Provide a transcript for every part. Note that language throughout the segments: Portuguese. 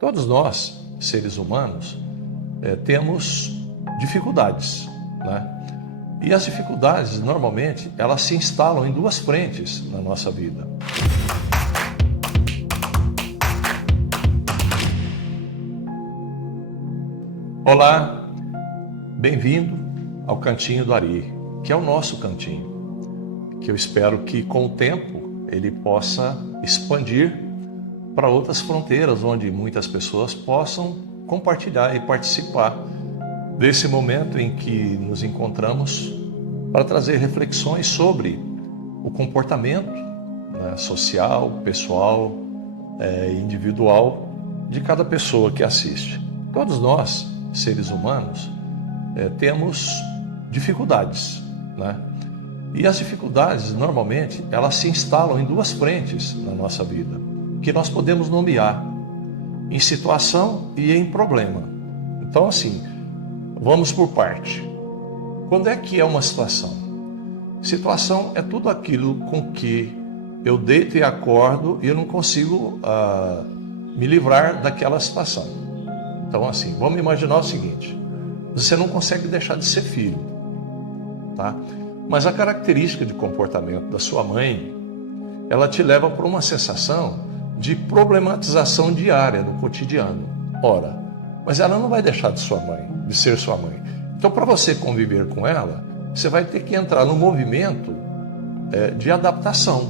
Todos nós, seres humanos, temos dificuldades, né? E as dificuldades, normalmente, elas se instalam em duas frentes na nossa vida. Olá, bem-vindo ao Cantinho do Ari, que é o nosso cantinho, que eu espero que com o tempo ele possa expandir para outras fronteiras, onde muitas pessoas possam compartilhar e participar desse momento em que nos encontramos para trazer reflexões sobre o comportamento, né, social, pessoal, individual de cada pessoa que assiste. Todos nós, seres humanos, temos dificuldades, né? E as dificuldades, normalmente, elas se instalam em duas frentes na nossa vida, que nós podemos nomear em situação e em problema. Então, assim, vamos por parte. Quando é que é uma situação? Situação é tudo aquilo com que eu deito e acordo e eu não consigo me livrar daquela situação. Então, assim, vamos imaginar o seguinte: você não consegue deixar de ser filho, tá? Mas a característica de comportamento da sua mãe, ela te leva para uma sensação de problematização diária do cotidiano. Ora, mas ela não vai deixar de ser sua mãe. Então, para você conviver com ela, você vai ter que entrar no movimento de adaptação.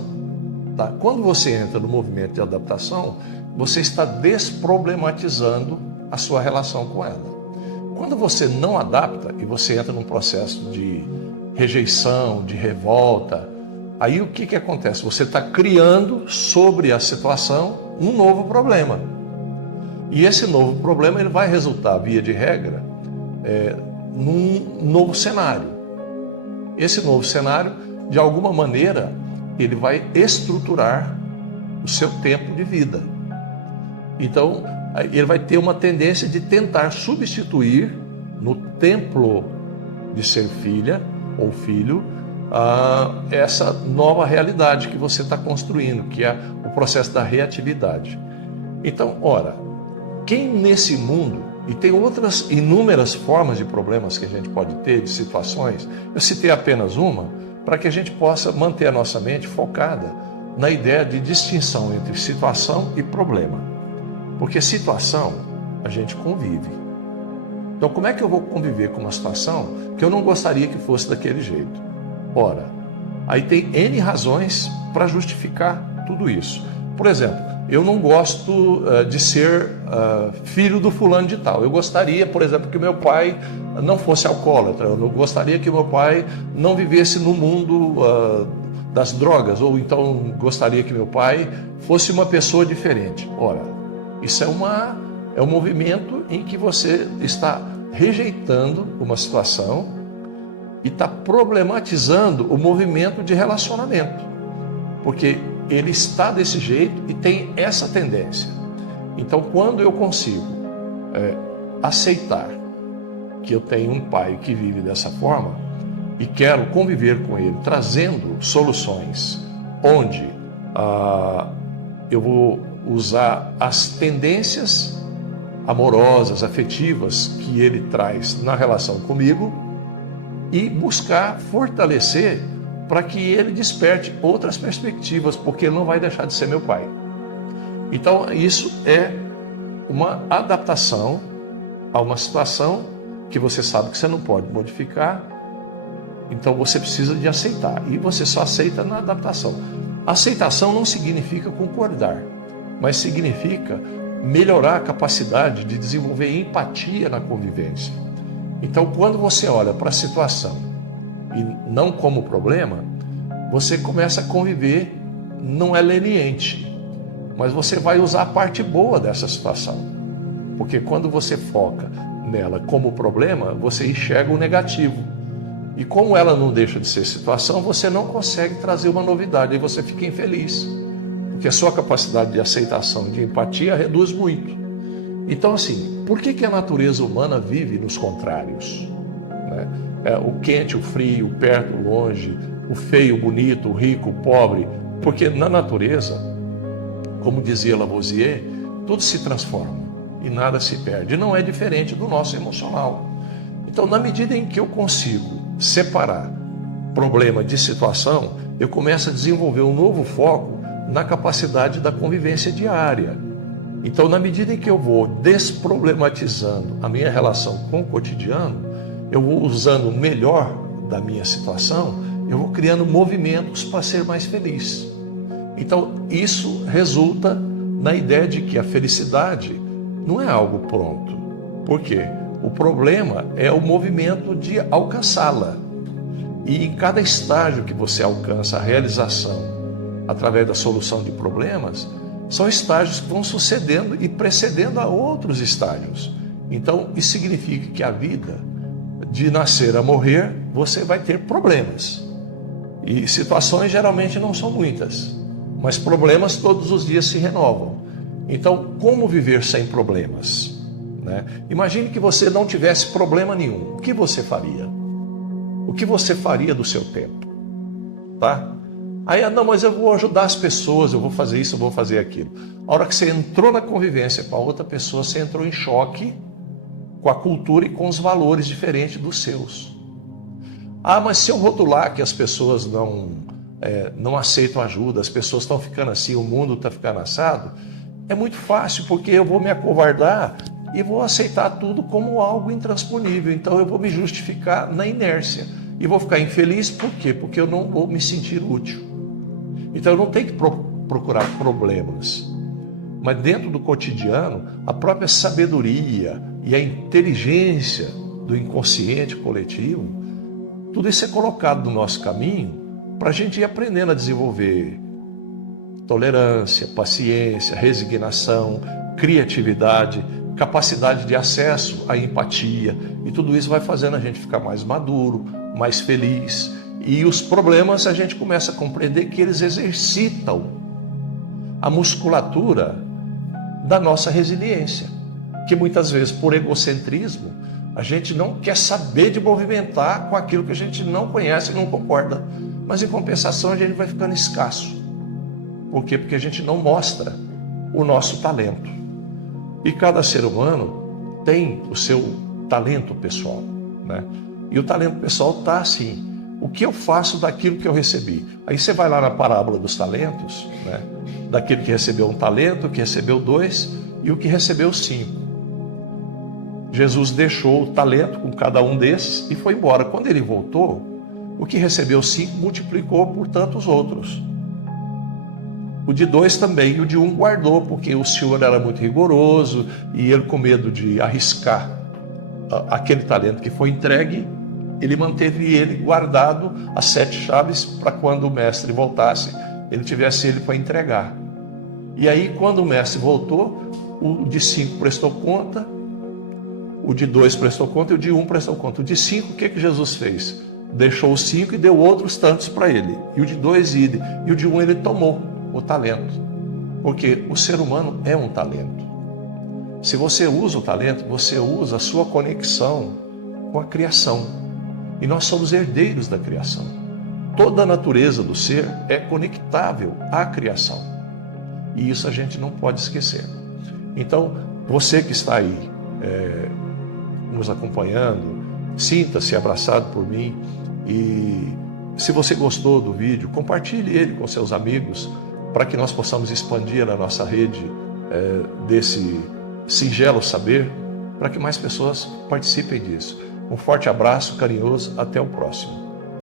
Tá? Quando você entra no movimento de adaptação, você está desproblematizando a sua relação com ela. Quando você não adapta e você entra num processo de rejeição, de revolta, aí o que acontece? Você está criando sobre a situação um novo problema. E esse novo problema ele vai resultar, via de regra, num novo cenário. Esse novo cenário, de alguma maneira, ele vai estruturar o seu tempo de vida. Então, ele vai ter uma tendência de tentar substituir no templo de ser filha ou filho essa nova realidade que você está construindo, que é o processo da reatividade. Então, ora, quem nesse mundo, e tem outras inúmeras formas de problemas que a gente pode ter, de situações, eu citei apenas uma, para que a gente possa manter a nossa mente focada na ideia de distinção entre situação e problema. Porque situação, a gente convive. Então, como é que eu vou conviver com uma situação que eu não gostaria que fosse daquele jeito? Ora, aí tem N razões para justificar tudo isso. Por exemplo, eu não gosto de ser filho do fulano de tal. Eu gostaria, por exemplo, que meu pai não fosse alcoólatra. Eu não gostaria que meu pai não vivesse no mundo das drogas. Ou então gostaria que meu pai fosse uma pessoa diferente. Ora, isso é um movimento em que você está rejeitando uma situação e está problematizando o movimento de relacionamento, porque ele está desse jeito e tem essa tendência. Então, quando eu consigo aceitar que eu tenho um pai que vive dessa forma e quero conviver com ele, trazendo soluções onde eu vou usar as tendências amorosas, afetivas que ele traz na relação comigo e buscar fortalecer para que ele desperte outras perspectivas, porque ele não vai deixar de ser meu pai. Então, isso é uma adaptação a uma situação que você sabe que você não pode modificar, então você precisa de aceitar, e você só aceita na adaptação. Aceitação não significa concordar, mas significa melhorar a capacidade de desenvolver empatia na convivência. Então, quando você olha para a situação e não como problema, você começa a conviver, não é leniente, mas você vai usar a parte boa dessa situação. Porque quando você foca nela como problema, você enxerga o negativo. E como ela não deixa de ser situação, você não consegue trazer uma novidade, aí você fica infeliz. Porque a sua capacidade de aceitação, de empatia, reduz muito. Então, assim, por que a natureza humana vive nos contrários? O quente, o frio, o perto, o longe, o feio, o bonito, o rico, o pobre. Porque na natureza, como dizia Lavoisier, tudo se transforma. e nada se perde. Não é diferente do nosso emocional. Então, na medida em que eu consigo separar problema de situação, eu começo a desenvolver um novo foco na capacidade da convivência diária. Então, na medida em que eu vou desproblematizando a minha relação com o cotidiano, eu vou usando o melhor da minha situação, eu vou criando movimentos para ser mais feliz. Então, isso resulta na ideia de que a felicidade não é algo pronto. Por quê? O problema é o movimento de alcançá-la. E em cada estágio que você alcança a realização através da solução de problemas, são estágios que vão sucedendo e precedendo a outros estágios. Então, isso significa que a vida, de nascer a morrer, você vai ter problemas. E situações geralmente não são muitas, mas problemas todos os dias se renovam. Então, como viver sem problemas? Imagine que você não tivesse problema nenhum. O que você faria? O que você faria do seu tempo? Tá? Aí, não, mas eu vou ajudar as pessoas, eu vou fazer isso, eu vou fazer aquilo. A hora que você entrou na convivência com a outra pessoa, você entrou em choque com a cultura e com os valores diferentes dos seus. Mas se eu rotular que as pessoas não aceitam ajuda, as pessoas estão ficando assim, o mundo está ficando assado, é muito fácil, porque eu vou me acovardar e vou aceitar tudo como algo intransponível. Então eu vou me justificar na inércia e vou ficar infeliz. Por quê? Porque eu não vou me sentir útil. Então eu não tenho que procurar problemas, mas dentro do cotidiano, a própria sabedoria e a inteligência do inconsciente coletivo, tudo isso é colocado no nosso caminho para a gente ir aprendendo a desenvolver tolerância, paciência, resignação, criatividade, capacidade de acesso à empatia. E tudo isso vai fazendo a gente ficar mais maduro, mais feliz. E os problemas a gente começa a compreender que eles exercitam a musculatura da nossa resiliência. Que muitas vezes, por egocentrismo, a gente não quer saber de movimentar com aquilo que a gente não conhece e não concorda. Mas em compensação a gente vai ficando escasso. Por quê? Porque a gente não mostra o nosso talento. E cada ser humano tem o seu talento pessoal, E o talento pessoal está assim. O que eu faço daquilo que eu recebi? Aí você vai lá na parábola dos talentos, daquele que recebeu um talento, o que recebeu 2 e o que recebeu 5. Jesus deixou o talento com cada um desses e foi embora. Quando ele voltou, o que recebeu 5 multiplicou por tantos outros. O de 2 também, e o de 1 guardou, porque o Senhor era muito rigoroso e ele, com medo de arriscar aquele talento que foi entregue, ele manteve ele guardado as 7 chaves para quando o mestre voltasse, ele tivesse ele para entregar. E aí, quando o mestre voltou, o de 5 prestou conta, o de 2 prestou conta e o de 1 prestou conta. O de 5, o que Jesus fez? Deixou os 5 e deu outros tantos para ele. E o de 2 idem. E o de 1 ele tomou o talento. Porque o ser humano é um talento. Se você usa o talento, você usa a sua conexão com a criação. E nós somos herdeiros da criação. Toda a natureza do ser é conectável à criação. E isso a gente não pode esquecer. Então, você que está aí nos acompanhando, sinta-se abraçado por mim. E se você gostou do vídeo, compartilhe ele com seus amigos, para que nós possamos expandir na nossa rede desse singelo saber, para que mais pessoas participem disso. Um forte abraço carinhoso, até o próximo.